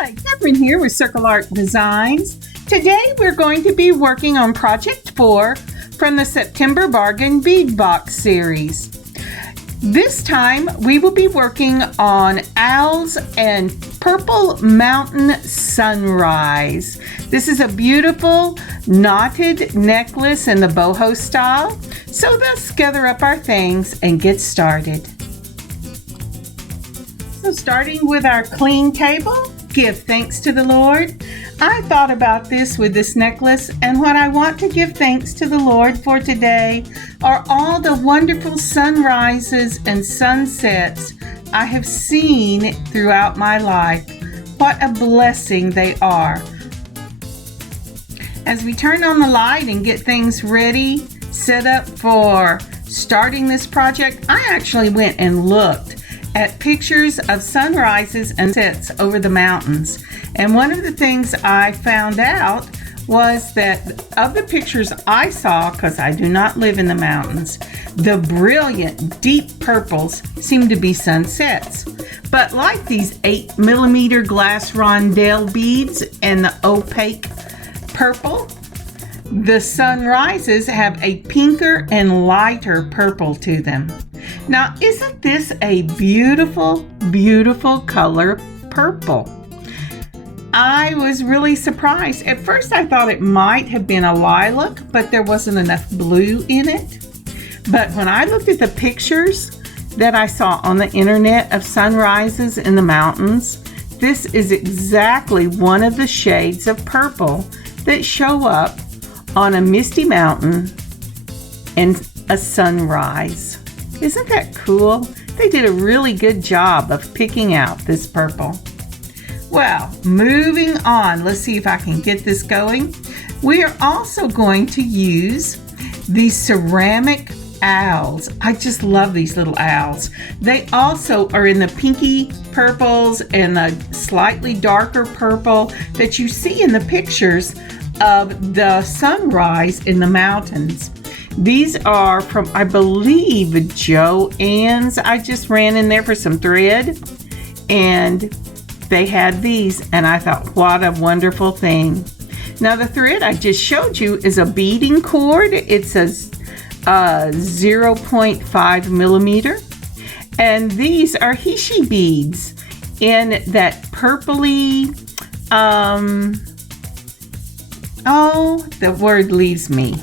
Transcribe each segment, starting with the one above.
Hi, Catherine here with Circle Art Designs. Today we're going to be working on Project 4 from the September Bargain Bead Box series. This time we will be working on owls and purple mountain sunrise. This is a beautiful knotted necklace in the boho style. So let's gather up our things and get started. So starting with our clean table, give thanks to the Lord. I thought about this with this necklace, and what I want to give thanks to the Lord for today are all the wonderful sunrises and sunsets I have seen throughout my life. What a blessing they are. As we turn on the light and get things ready, set up for starting this project, I actually went and looked at pictures of sunrises and sets over the mountains. And one of the things I found out was that of the pictures I saw, because I do not live in the mountains, the brilliant deep purples seem to be sunsets. But like these 8mm glass rondelle beads and the opaque purple, the sunrises have a pinker and lighter purple to them. Now, isn't this a beautiful, beautiful color purple? I was really surprised. At first, I thought it might have been a lilac, but there wasn't enough blue in it. But when I looked at the pictures that I saw on the internet of sunrises in the mountains, this is exactly one of the shades of purple that show up on a misty mountain and a sunrise. Isn't that cool? They did a really good job of picking out this purple. Well, moving on, let's see if I can get this going. We are also going to use these ceramic owls. I just love these little owls. They also are in the pinky purples and the slightly darker purple that you see in the pictures of the sunrise in the mountains. These are from, I believe, Joann's. I just ran in there for some thread and they had these, and I thought, what a wonderful thing. Now the thread I just showed you is a beading cord. It's a 0.5 millimeter, and these are hishi beads in that purpley, the word leaves me.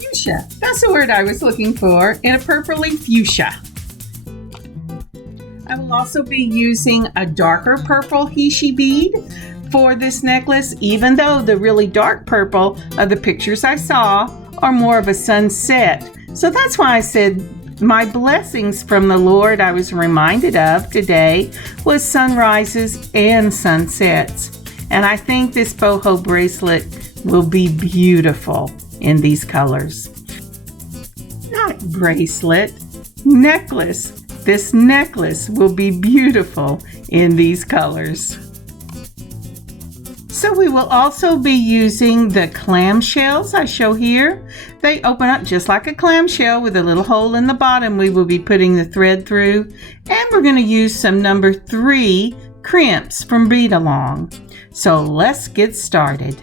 Fuchsia. That's the word I was looking for, in a purpley fuchsia. I will also be using a darker purple hishi bead for this necklace, even though the really dark purple of the pictures I saw are more of a sunset. So that's why I said my blessings from the Lord I was reminded of today was sunrises and sunsets. And I think this boho bracelet will be beautiful in these colors. Not bracelet, necklace. This necklace will be beautiful in these colors. So we will also be using the clamshells I show here. They open up just like a clamshell with a little hole in the bottom we will be putting the thread through. And we're going to use some number 3 crimps from Bead Along. So let's get started.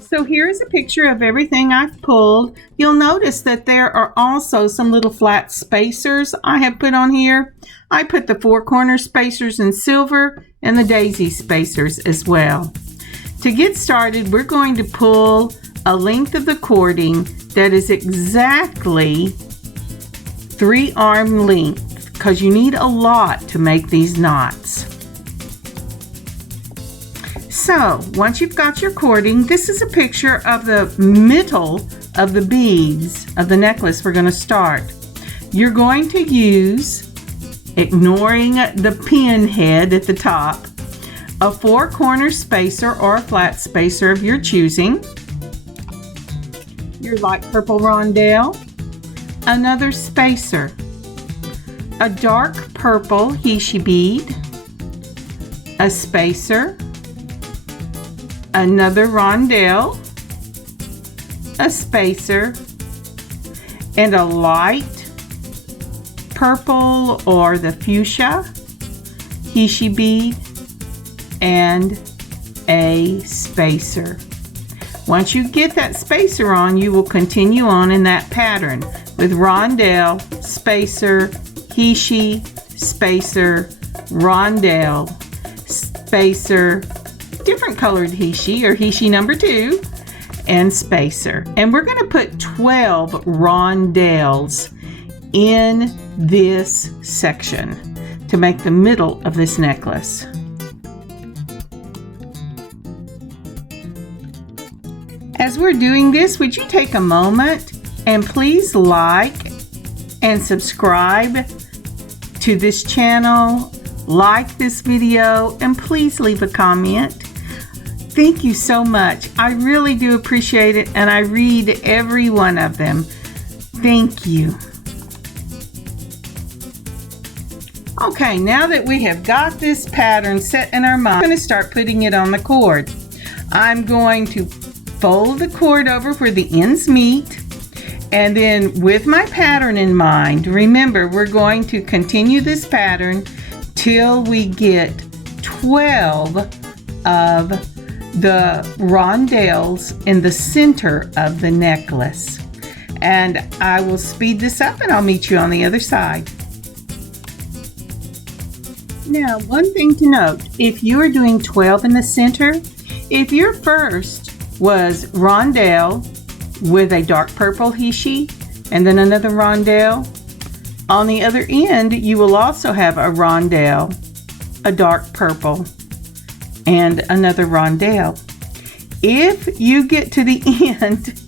So here's a picture of everything I've pulled. You'll notice that there are also some little flat spacers I have put on here. I put the 4 corner spacers in silver and the daisy spacers as well. To get started, we're going to pull a length of the cording that is exactly 3 arm length, because you need a lot to make these knots. So once you've got your cording, this is a picture of the middle of the beads of the necklace we're going to start. You're going to use, ignoring the pin head at the top, a 4 corner spacer or a flat spacer of your choosing, your light purple rondelle, another spacer, a dark purple hishi bead, a spacer, another rondelle, a spacer, and a light purple or the fuchsia hishi bead and a spacer. Once you get that spacer on, you will continue on in that pattern with rondelle, spacer, hishi, spacer, rondelle, spacer, different colored hishi or hishi number 2, and spacer. And we're going to put 12 rondelles in this section to make the middle of this necklace. As we're doing this, would you take a moment and please like and subscribe to this channel, like this video, and please leave a comment. Thank you so much. I really do appreciate it, and I read every one of them. Thank you. Okay, now that we have got this pattern set in our mind, I'm going to start putting it on the cord. I'm going to fold the cord over where the ends meet, and then with my pattern in mind, remember we're going to continue this pattern till we get 12 of the rondelles in the center of the necklace. And I will speed this up and I'll meet you on the other side. Now, one thing to note, if you are doing 12 in the center, if your first was rondelle with a dark purple hishi and then another rondelle, on the other end you will also have a rondelle, a dark purple, and another rondelle. If you get to the end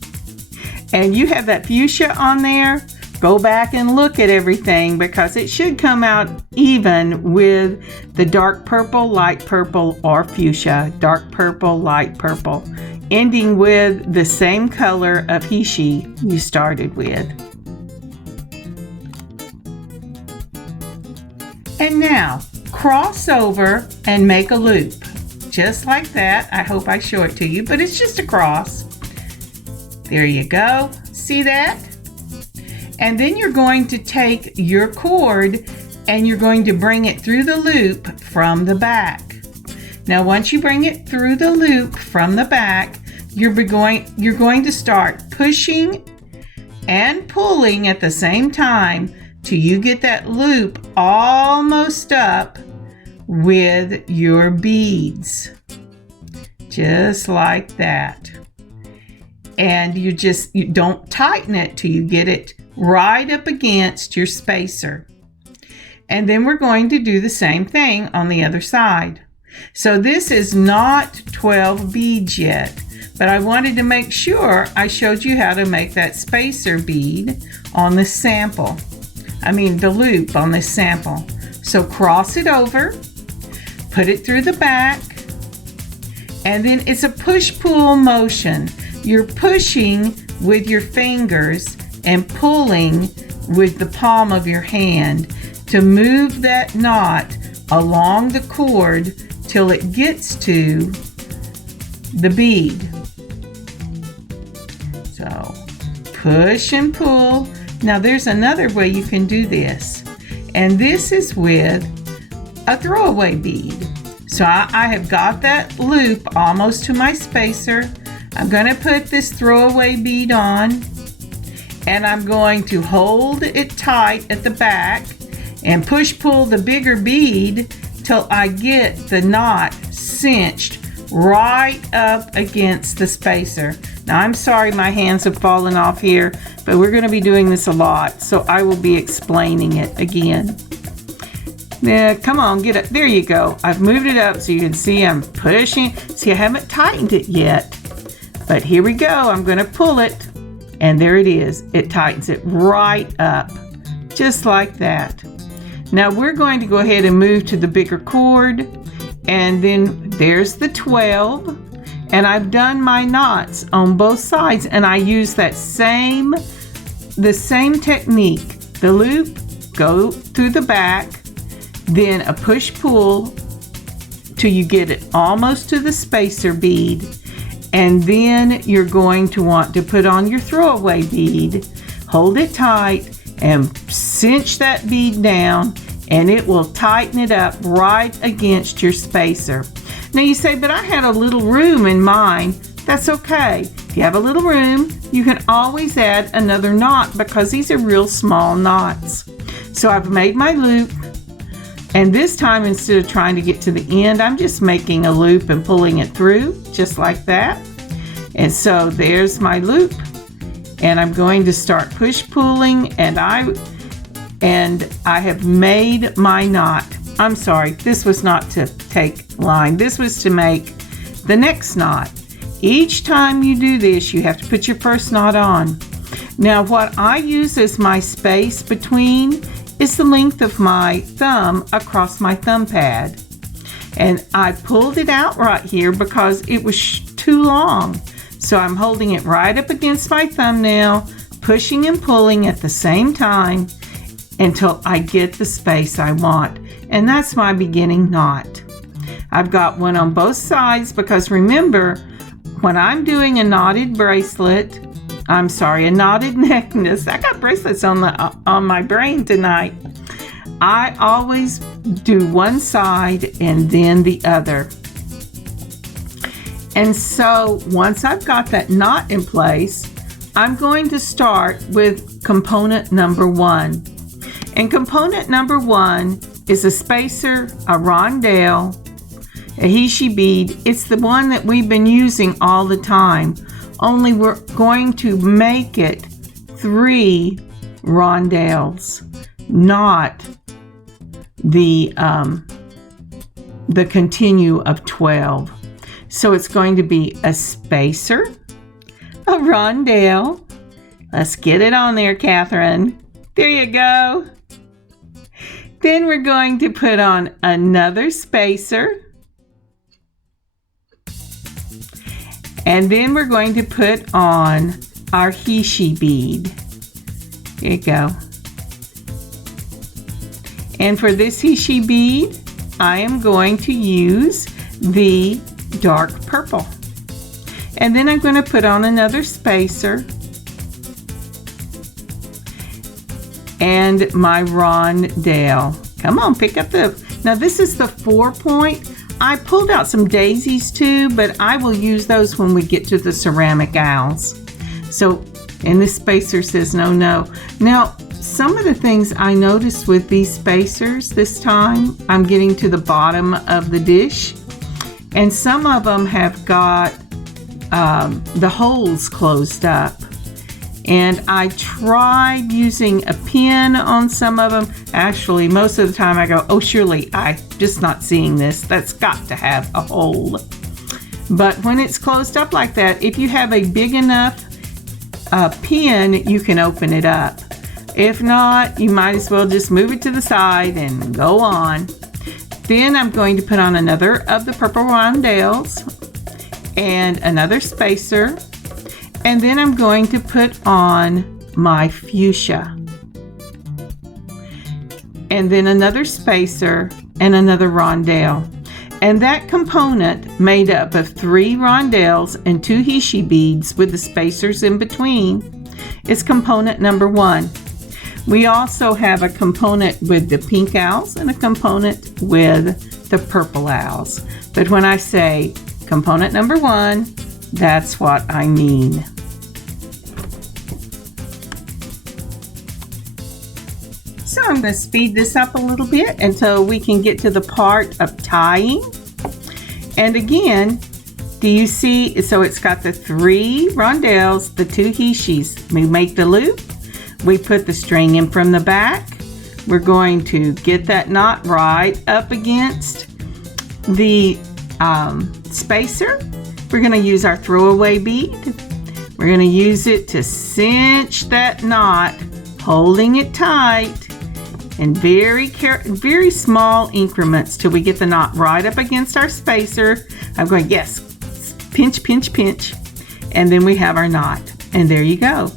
and you have that fuchsia on there, go back and look at everything because it should come out even with the dark purple, light purple, or fuchsia, dark purple, light purple, ending with the same color of hishi you started with. And now cross over and make a loop. Just like that. I hope I show it to you, but it's just a cross. There you go. See that? And then you're going to take your cord and you're going to bring it through the loop from the back. Now, once you bring it through the loop from the back, you're going to start pushing and pulling at the same time till you get that loop almost up with your beads. Just like that. And you don't tighten it till you get it right up against your spacer. And then we're going to do the same thing on the other side. So this is not 12 beads yet, but I wanted to make sure I showed you how to make that spacer bead on the sample. The loop on this sample. So cross it over, put it through the back, and then it's a push-pull motion. You're pushing with your fingers and pulling with the palm of your hand to move that knot along the cord till it gets to the bead. So push and pull. Now there's another way you can do this, and this is with a throwaway bead. So I have got that loop almost to my spacer. I'm going to put this throwaway bead on, and I'm going to hold it tight at the back and push-pull the bigger bead till I get the knot cinched right up against the spacer. Now, I'm sorry my hands have fallen off here, but we're going to be doing this a lot, so I will be explaining it again. Now, come on, get it. There you go. I've moved it up so you can see I'm pushing. See, I haven't tightened it yet, but here we go. I'm going to pull it, and there it is. It tightens it right up, just like that. Now, we're going to go ahead and move to the bigger cord, and then there's the 12, and I've done my knots on both sides, and I use the same technique. The loop, go through the back, then a push-pull till you get it almost to the spacer bead, and then you're going to want to put on your throwaway bead, hold it tight, and cinch that bead down, and it will tighten it up right against your spacer. Now you say, but I had a little room in mine. That's okay. If you have a little room, you can always add another knot because these are real small knots. So I've made my loop, and this time instead of trying to get to the end, I'm just making a loop and pulling it through just like that. And so there's my loop, and I'm going to start push pulling, and I have made my knot. I'm sorry, this was not to take line. This was to make the next knot. Each time you do this, you have to put your first knot on. Now what I use as my space between is the length of my thumb across my thumb pad. And I pulled it out right here because it was too long. So I'm holding it right up against my thumbnail, pushing and pulling at the same time until I get the space I want. And that's my beginning knot. I've got one on both sides because remember, when I'm doing a knotted bracelet, a knotted necklace, I got bracelets on my brain tonight. I always do one side and then the other. And so once I've got that knot in place, I'm going to start with component number 1. And component number 1 is a spacer, a rondelle, a Hishi bead. It's the one that we've been using all the time, only we're going to make it 3 rondelles, not the continue of 12. So it's going to be a spacer, a rondelle. Let's get it on there, Catherine. There you go. Then we're going to put on another spacer. And then we're going to put on our Hishi bead. There you go. And for this Hishi bead, I am going to use the dark purple. And then I'm going to put on another spacer and my rondelle. Come on, pick up now this is the 4-point. I pulled out some daisies too, but I will use those when we get to the ceramic owls. So, and this spacer says no. Now, some of the things I noticed with these spacers this time, I'm getting to the bottom of the dish, and some of them have got the holes closed up. And I tried using a pin on some of them. Actually, most of the time I go, oh, surely I'm just not seeing this. That's got to have a hole. But when it's closed up like that, if you have a big enough pin, you can open it up. If not, you might as well just move it to the side and go on. Then I'm going to put on another of the purple rondelles and another spacer. And then I'm going to put on my fuchsia. And then another spacer and another rondelle. And that component made up of 3 rondelles and 2 Hishi beads with the spacers in between is component number 1. We also have a component with the pink owls and a component with the purple owls. But when I say component number 1, that's what I mean. So I'm going to speed this up a little bit until we can get to the part of tying. And again, do you see? So it's got the 3 rondelles, the 2 Hishis. We make the loop. We put the string in from the back. We're going to get that knot right up against the spacer. We're going to use our throwaway bead. We're going to use it to cinch that knot, holding it tight in very small increments till we get the knot right up against our spacer. I'm going, yes, pinch, pinch, pinch. And then we have our knot. And there you go.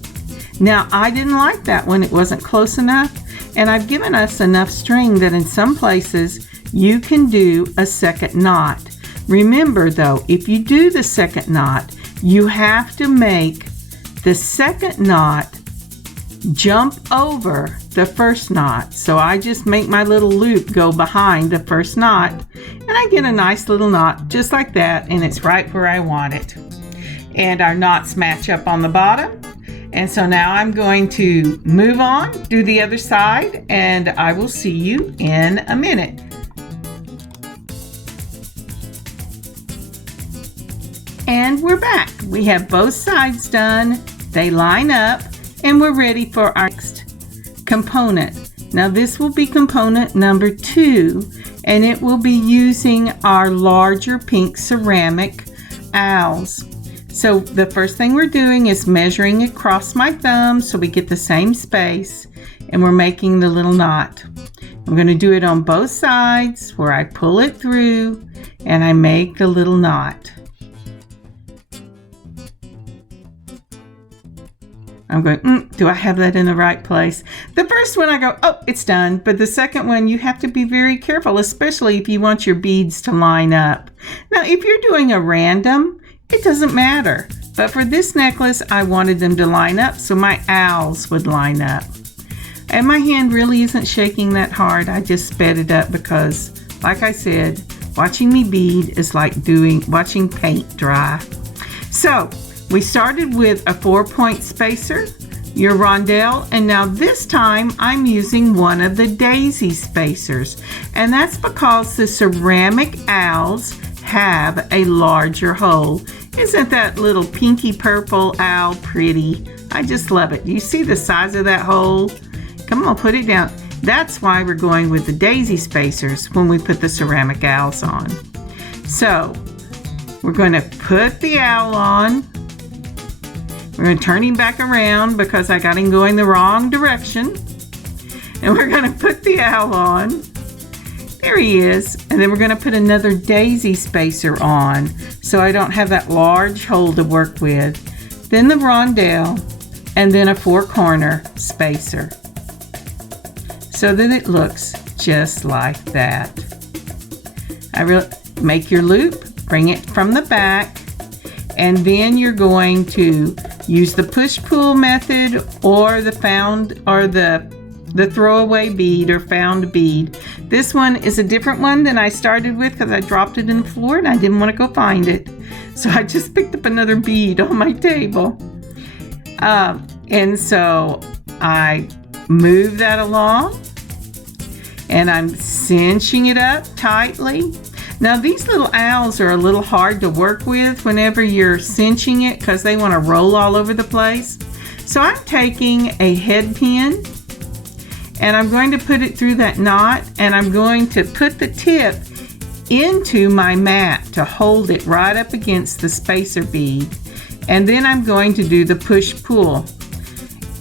Now, I didn't like that when it wasn't close enough. And I've given us enough string that in some places you can do a second knot. Remember though, if you do the second knot, you have to make the second knot jump over the first knot. So I just make my little loop go behind the first knot, and I get a nice little knot just like that, and it's right where I want it. And our knots match up on the bottom. And so now I'm going to move on, do the other side, and I will see you in a minute. And we're back. We have both sides done. They line up, and we're ready for our next component. Now this will be component number 2, and it will be using our larger pink ceramic owls. So the first thing we're doing is measuring across my thumb so we get the same space, and we're making the little knot. I'm going to do it on both sides where I pull it through and I make the little knot. I'm going, do I have that in the right place? The first one I go, oh, it's done. But the second one, you have to be very careful, especially if you want your beads to line up. Now, if you're doing a random, it doesn't matter. But for this necklace, I wanted them to line up so my owls would line up. And my hand really isn't shaking that hard. I just sped it up because, like I said, watching me bead is like watching paint dry. So, we started with a 4-point spacer, your rondelle, and now this time I'm using one of the daisy spacers. And that's because the ceramic owls have a larger hole. Isn't that little pinky purple owl pretty? I just love it. Do you see the size of that hole? Come on, put it down. That's why we're going with the daisy spacers when we put the ceramic owls on. So, we're going to put the owl on. We're going to turn him back around because I got him going the wrong direction. And we're going to put the owl on. There he is. And then we're going to put another daisy spacer on so I don't have that large hole to work with. Then the rondelle, and then a 4-corner spacer so that it looks just like that. Make your loop, bring it from the back, and then you're going to use the push-pull method or the throwaway bead or found bead. This one is a different one than I started with because I dropped it in the floor and I didn't want to go find it. So I just picked up another bead on my table. And so I move that along and I'm cinching it up tightly. Now these little owls are a little hard to work with whenever you're cinching it because they want to roll all over the place. So I'm taking a head pin and I'm going to put it through that knot, and I'm going to put the tip into my mat to hold it right up against the spacer bead. And then I'm going to do the push-pull.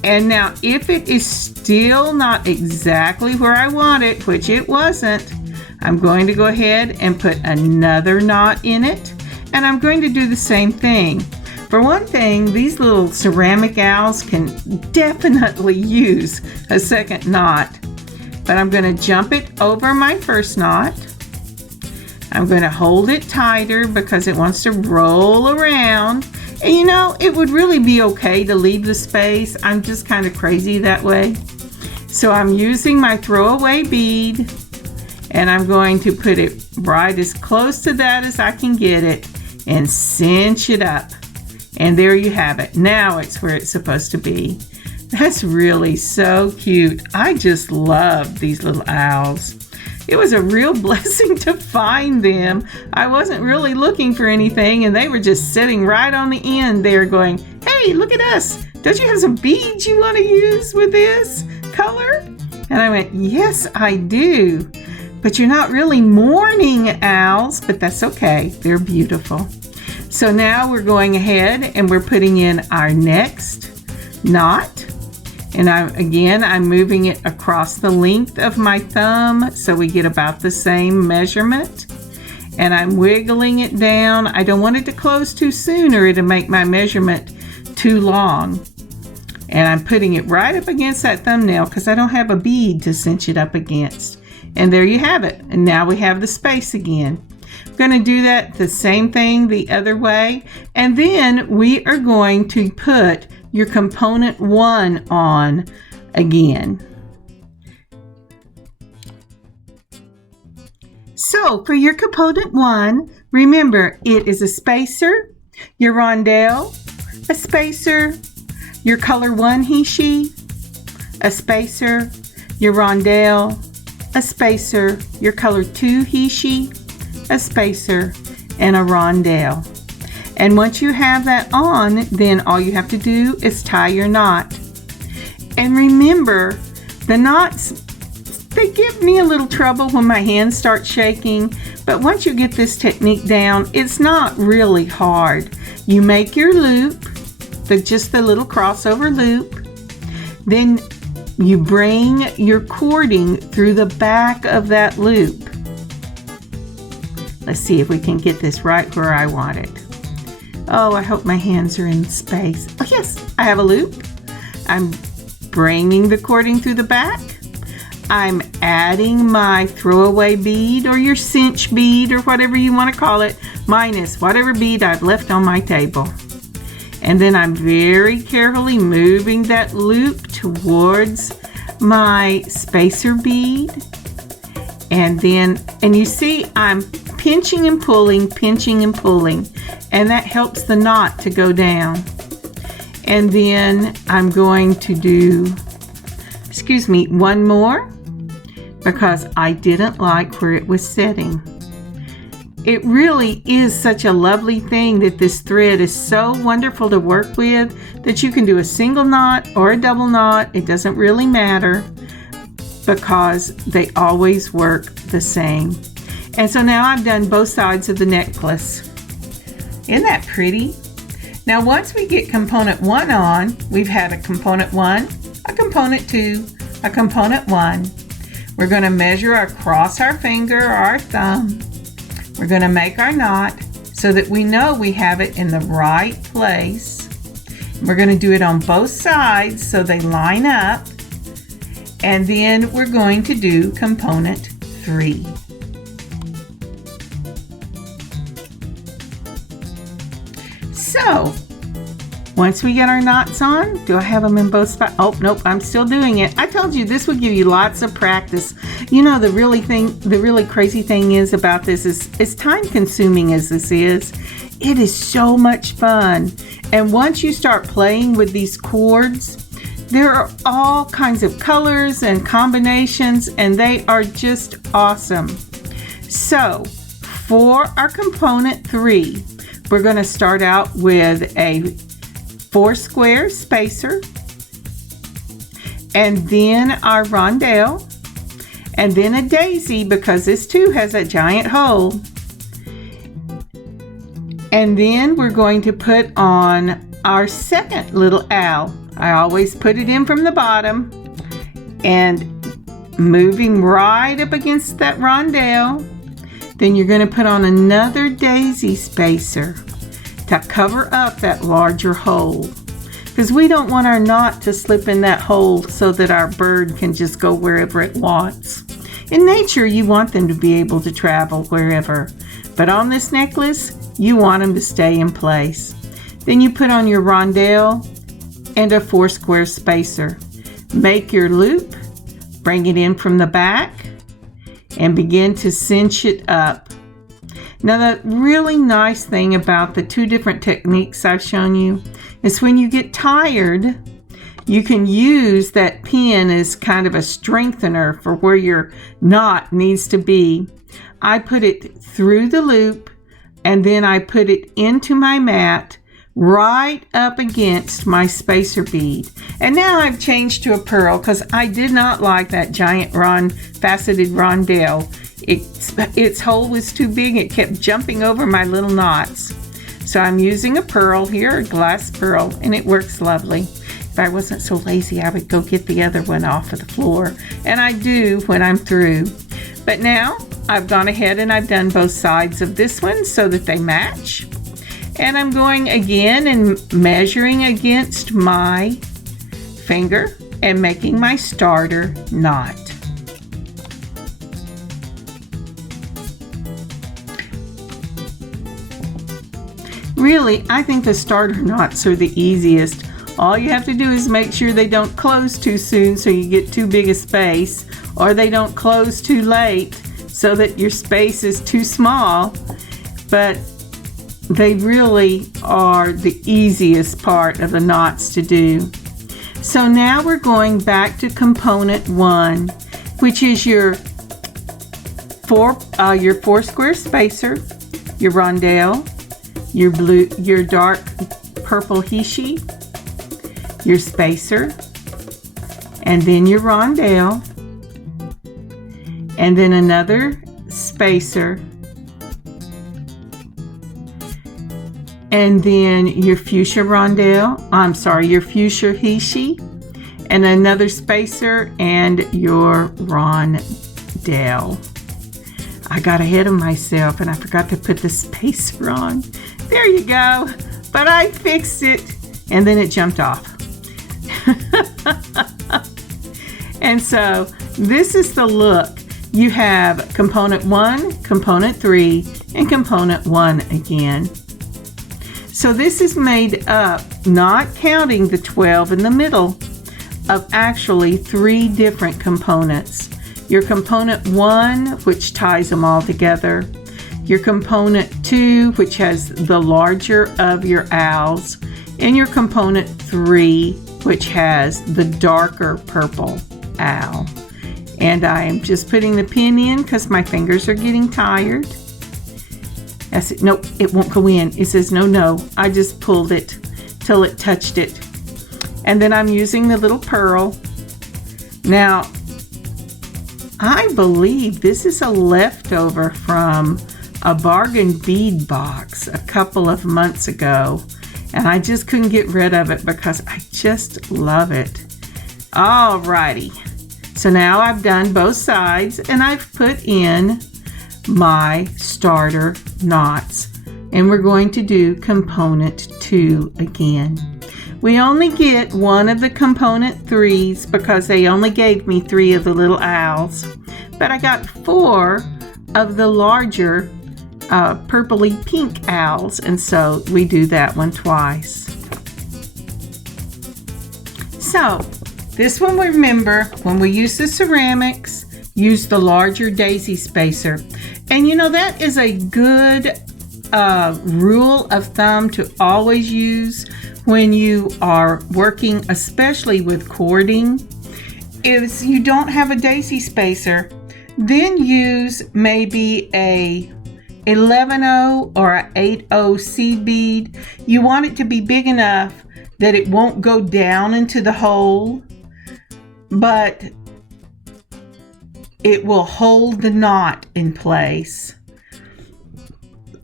And now if it is still not exactly where I want it, which it wasn't, I'm going to go ahead and put another knot in it, and I'm going to do the same thing. For one thing, these little ceramic owls can definitely use a second knot, but I'm going to jump it over my first knot. I'm going to hold it tighter because it wants to roll around. And you know, it would really be okay to leave the space. I'm just kind of crazy that way. So I'm using my throwaway bead, and I'm going to put it right as close to that as I can get it and cinch it up. And there you have it. Now it's where it's supposed to be. That's really so cute. I just love these little owls. It was a real blessing to find them. I wasn't really looking for anything, and they were just sitting right on the end there going, hey, look at us. Don't you have some beads you want to use with this color? And I went, yes, I do. But you're not really mourning owls, but that's okay. They're beautiful. So now we're going ahead and we're putting in our next knot. And I'm moving it across the length of my thumb so we get about the same measurement. And I'm wiggling it down. I don't want it to close too soon or it'll make my measurement too long. And I'm putting it right up against that thumbnail because I don't have a bead to cinch it up against. And there you have it. And now we have the space again. I'm going to do that the same thing the other way. And then we are going to put your component 1 on again. So for your component 1, remember it is a spacer, your rondelle, a spacer, your color 1 he, she, a spacer, your rondelle, a spacer, your color 2 he, she, a spacer, and a rondelle. And once you have that on, then all you have to do is tie your knot. And remember, the knots, they give me a little trouble when my hands start shaking, but once you get this technique down, it's not really hard. You make your loop, just the little crossover loop, then you bring your cording through the back of that loop. Let's see if we can get this right where I want it. Oh, I hope my hands are in space. Oh yes, I have a loop. I'm bringing the cording through the back. I'm adding my throwaway bead or your cinch bead or whatever you want to call it, minus whatever bead I've left on my table. And then I'm very carefully moving that loop towards my spacer bead. And you see I'm pinching and pulling, and that helps the knot to go down. And then I'm going to do, one more, because I didn't like where it was setting. It really is such a lovely thing that this thread is so wonderful to work with that you can do a single knot or a double knot. It doesn't really matter because they always work the same. And so now I've done both sides of the necklace. Isn't that pretty? Now once we get component 1 on, we've had a component 1, a component 2, a component 1. We're going to measure across our finger or our thumb. We're going to make our knot so that we know we have it in the right place. We're going to do it on both sides so they line up. And then we're going to do component 3. So, once we get our knots on, do I have them in both spots? Oh, nope, I'm still doing it. I told you this would give you lots of practice. You know, the really crazy thing is about this is, as time consuming as this is, it is so much fun. And once you start playing with these cords, there are all kinds of colors and combinations, and they are just awesome. So, for our component 3, we're going to start out with a 4 square spacer, and then our rondelle, and then a daisy because this too has a giant hole. And then we're going to put on our second little owl. I always put it in from the bottom and moving right up against that rondelle. Then you're going to put on another daisy spacer to cover up that larger hole, because we don't want our knot to slip in that hole so that our bird can just go wherever it wants. In nature, you want them to be able to travel wherever, but on this necklace, you want them to stay in place. Then you put on your rondelle and a 4 square spacer. Make your loop, bring it in from the back, and begin to cinch it up. Now the really nice thing about the 2 different techniques I've shown you is when you get tired, you can use that pin as kind of a strengthener for where your knot needs to be. I put it through the loop and then I put it into my mat right up against my spacer bead. And now I've changed to a pearl because I did not like that giant faceted rondelle. Its hole was too big. It kept jumping over my little knots. So I'm using a pearl here, a glass pearl, and it works lovely. If I wasn't so lazy, I would go get the other one off of the floor. And I do when I'm through. But now I've gone ahead and I've done both sides of this one so that they match. And I'm going again and measuring against my finger and making my starter knot. Really, I think the starter knots are the easiest. All you have to do is make sure they don't close too soon so you get too big a space, or they don't close too late so that your space is too small, but they really are the easiest part of the knots to do. So now we're going back to component 1, which is your four square spacer, your rondelle, your dark purple hishi, your spacer, and then your rondelle, and then another spacer, and then your fuchsia your fuchsia hishi, and another spacer, and your rondelle. I got ahead of myself and I forgot to put the spacer on. There you go. But I fixed it, and then it jumped off. And so this is the look. You have component 1, component 3, and component 1 again. So this is made up, not counting the 12 in the middle, of actually 3 different components. Your component 1, which ties them all together. Your component 2, which has the larger of your owls. And your component 3, which has the darker purple owl. And I am just putting the pin in because my fingers are getting tired. That's it. Nope, it won't go in. It says no. I just pulled it till it touched it. And then I'm using the little pearl. Now, I believe this is a leftover from a bargain bead box a couple of months ago. And I just couldn't get rid of it because I just love it. Alrighty. So now I've done both sides and I've put in my starter knots, and we're going to do component 2 again. We only get one of the component 3s because they only gave me 3 of the little owls, but I got 4 of the larger purpley pink owls, and so we do that one twice. So this one, remember, when we use the ceramics, use the larger daisy spacer. And you know, that is a good rule of thumb to always use when you are working, especially with cording. If you don't have a daisy spacer, then use maybe a 11/0 or a 8/0 seed bead. You want it to be big enough that it won't go down into the hole, but it will hold the knot in place.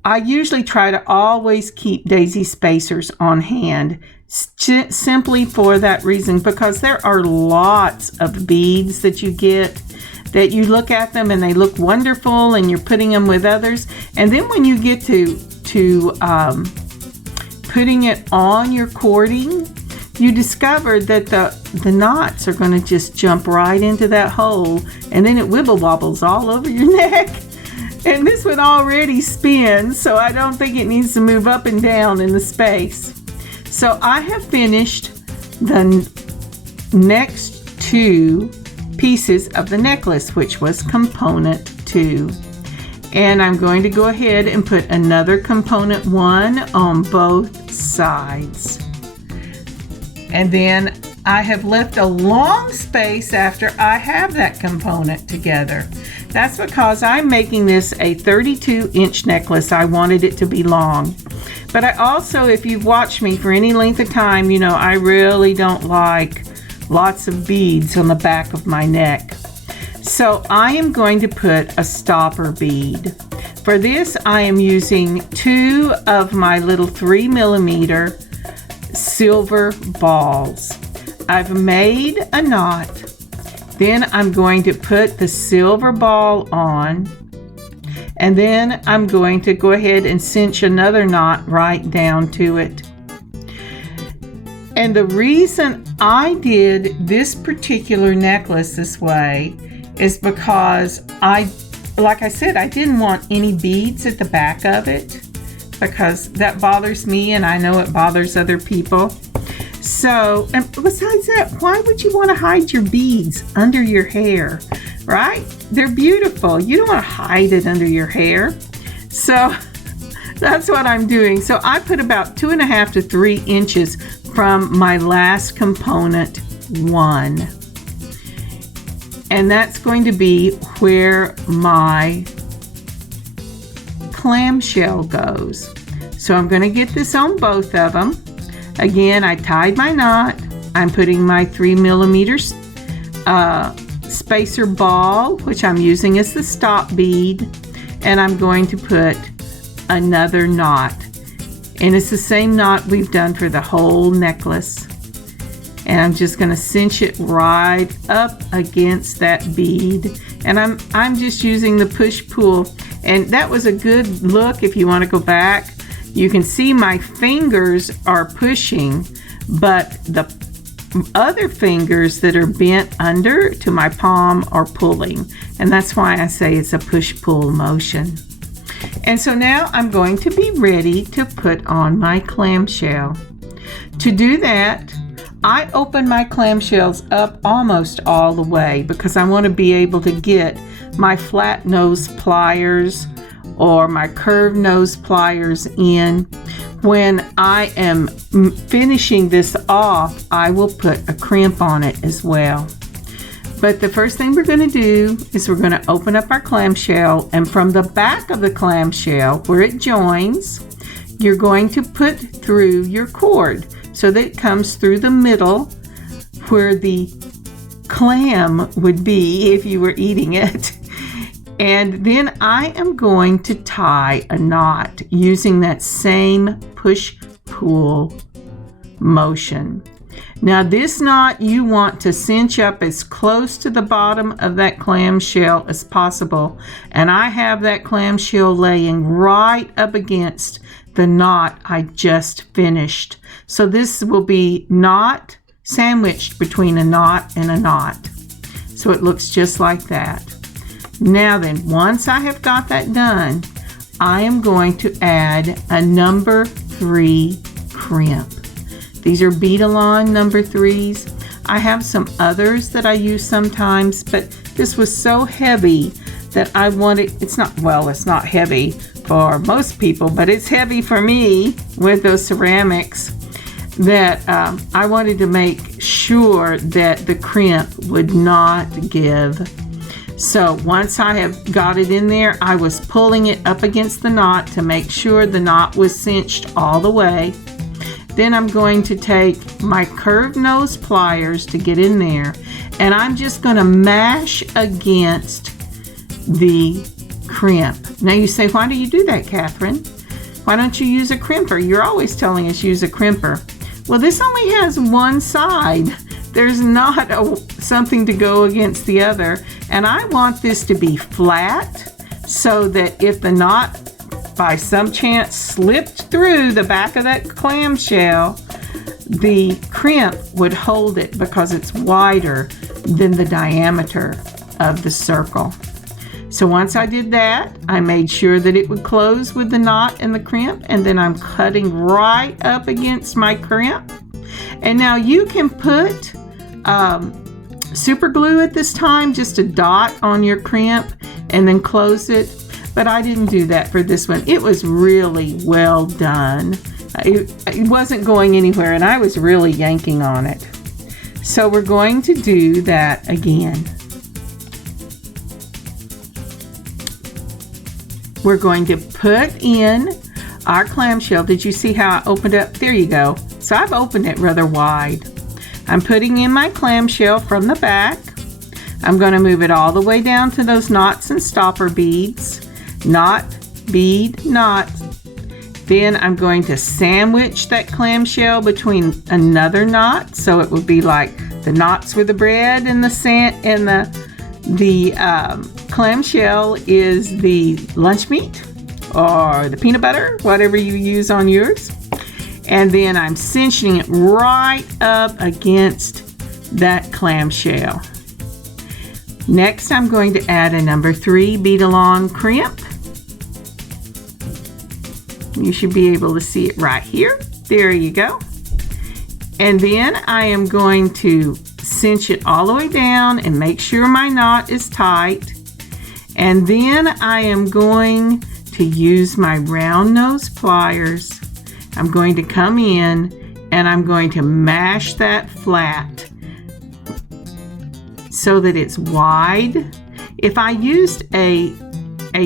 I usually try to always keep daisy spacers on hand, simply for that reason, because there are lots of beads that you get that you look at them and they look wonderful and you're putting them with others, and then when you get to putting it on your cording, you discover that the knots are going to just jump right into that hole, and then it wibble wobbles all over your neck. And this one already spins, so I don't think it needs to move up and down in the space. So I have finished the next 2 pieces of the necklace, which was component 2. And I'm going to go ahead and put another component 1 on both sides. And then I have left a long space after I have that component together. That's because I'm making this a 32-inch necklace. I wanted it to be long. But I also, if you've watched me for any length of time, you know I really don't like lots of beads on the back of my neck. So I am going to put a stopper bead. For this, I am using 2 of my little 3mm silver balls. I've made a knot. Then I'm going to put the silver ball on, and then I'm going to go ahead and cinch another knot right down to it. And the reason I did this particular necklace this way is because like I said, I didn't want any beads at the back of it, because that bothers me and I know it bothers other people. So, and besides that, why would you want to hide your beads under your hair? right? They're beautiful. You don't want to hide it under your hair. So that's what I'm doing. So I put about 2.5 to 3 inches from my last component 1. And that's going to be where my clamshell goes. So I'm going to get this on both of them. Again, I tied my knot. I'm putting my 3mm spacer ball, which I'm using as the stop bead, and I'm going to put another knot. And it's the same knot we've done for the whole necklace. And I'm just going to cinch it right up against that bead. And I'm just using the push-pull. And that was a good look. If you want to go back, you can see my fingers are pushing, but the other fingers that are bent under to my palm are pulling. And that's why I say it's a push-pull motion. And so now I'm going to be ready to put on my clamshell. To do that, I open my clamshells up almost all the way because I want to be able to get my flat nose pliers or my curved nose pliers in. When I am finishing this off, I will put a crimp on it as well. But the first thing we're going to do is we're going to open up our clamshell, and from the back of the clamshell where it joins, you're going to put through your cord so that it comes through the middle where the clam would be if you were eating it. And then I am going to tie a knot using that same push-pull motion. Now this knot you want to cinch up as close to the bottom of that clamshell as possible. And I have that clamshell laying right up against the knot I just finished. So this will be knot sandwiched between a knot and a knot. So it looks just like that. Now then, once I have got that done, I am going to add a number 3 crimp. These are bead-along number 3s. I have some others that I use sometimes, but this was so heavy that I wanted, it's not heavy for most people, but it's heavy for me with those ceramics, that I wanted to make sure that the crimp would not give. So once I have got it in there, I was pulling it up against the knot to make sure the knot was cinched all the way. Then I'm going to take my curved nose pliers to get in there, and I'm just going to mash against the crimp. Now you say, why do you do that, Catherine? Why don't you use a crimper? You're always telling us use a crimper. Well, this only has one side. There's not something to go against the other. And I want this to be flat so that if the knot by some chance slipped through the back of that clamshell, the crimp would hold it because it's wider than the diameter of the circle. So once I did that, I made sure that it would close with the knot and the crimp, and then I'm cutting right up against my crimp. And now you can put super glue at this time, just a dot on your crimp, and then close it. But I didn't do that for this one. It was really well done. It wasn't going anywhere, and I was really yanking on it. So we're going to do that again. We're going to put in our clamshell. Did you see how I opened up? There you go. So I've opened it rather wide. I'm putting in my clamshell from the back. I'm going to move it all the way down to those knots and stopper beads. Knot, bead, knot. Then I'm going to sandwich that clamshell between another knot, so it would be like the knots were the bread and the clamshell is the lunch meat or the peanut butter, whatever you use on yours. And then I'm cinching it right up against that clamshell. Next, I'm going to add a number 3 bead-along crimp. You should be able to see it right here. There you go. And then I am going to cinch it all the way down and make sure my knot is tight. And then I am going to use my round nose pliers. I'm going to come in and I'm going to mash that flat so that it's wide. If I used a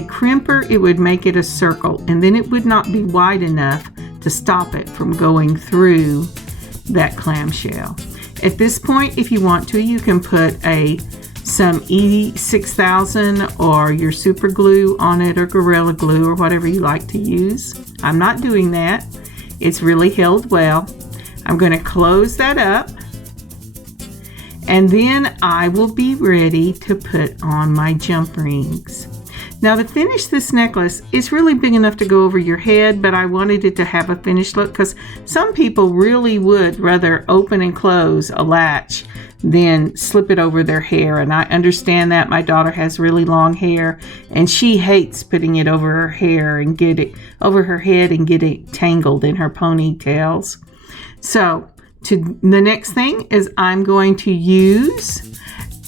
crimper, it would make it a circle, and then it would not be wide enough to stop it from going through that clamshell. At this point, if you want to, you can put some E6000 or your super glue on it, or Gorilla Glue, or whatever you like to use. I'm not doing that. It's really held well. I'm going to close that up, and then I will be ready to put on my jump rings. Now, to finish this necklace, it's really big enough to go over your head, but I wanted it to have a finished look because some people really would rather open and close a latch than slip it over their hair. And I understand that. My daughter has really long hair and she hates putting it over her hair and get it over her head and get it tangled in her ponytails. So the next thing is I'm going to use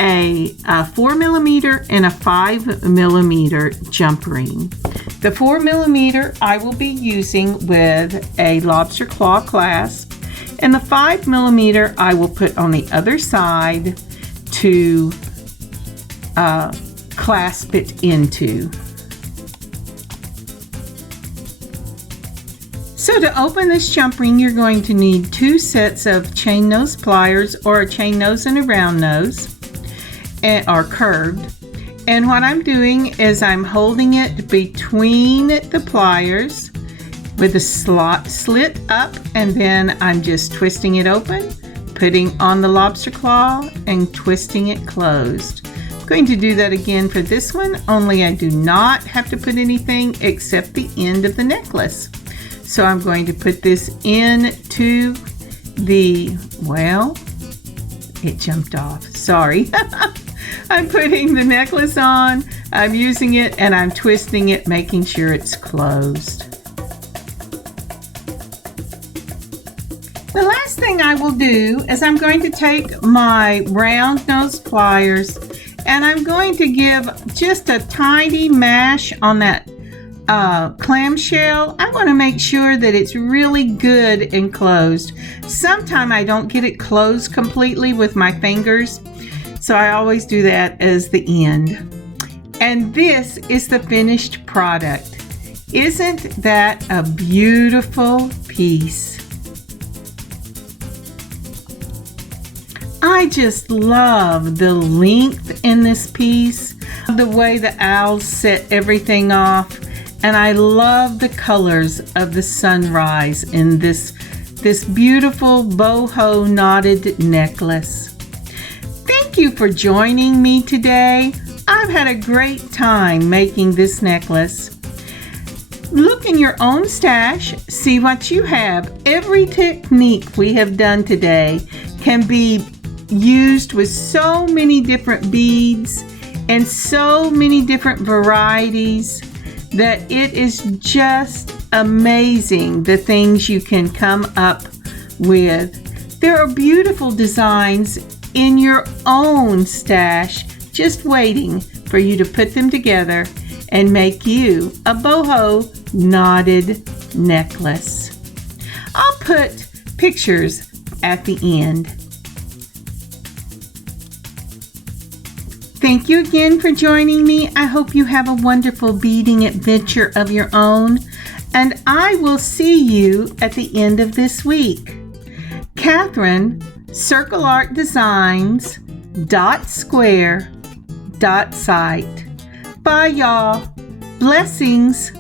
a 4mm and a 5mm jump ring. The 4mm I will be using with a lobster claw clasp, and the 5mm I will put on the other side to clasp it into. So to open this jump ring, you're going to need 2 sets of chain nose pliers, or a chain nose and a round nose, are curved. And what I'm doing is I'm holding it between the pliers with the slit up, and then I'm just twisting it open, putting on the lobster claw and twisting it closed. I'm going to do that again for this one, only I do not have to put anything except the end of the necklace. So I'm going to put this into it jumped off, sorry. I'm putting the necklace on, I'm using it, and I'm twisting it, making sure it's closed. The last thing I will do is I'm going to take my round nose pliers and I'm going to give just a tiny mash on that clamshell. I want to make sure that it's really good and closed. Sometimes I don't get it closed completely with my fingers, so I always do that as the end. And this is the finished product. Isn't that a beautiful piece? I just love the length in this piece, the way the owls set everything off, and I love the colors of the sunrise in this beautiful boho knotted necklace. Thank you for joining me today. I've had a great time making this necklace. Look in your own stash, see what you have. Every technique we have done today can be used with so many different beads and so many different varieties that it is just amazing the things you can come up with. There are beautiful designs in your own stash just waiting for you to put them together and make you a boho knotted necklace. I'll put pictures at the end. Thank you again for joining me. I hope you have a wonderful beading adventure of your own, and I will see you at the end of this week. Catherine, Circle Art Designs, .square.site. Bye, y'all. Blessings.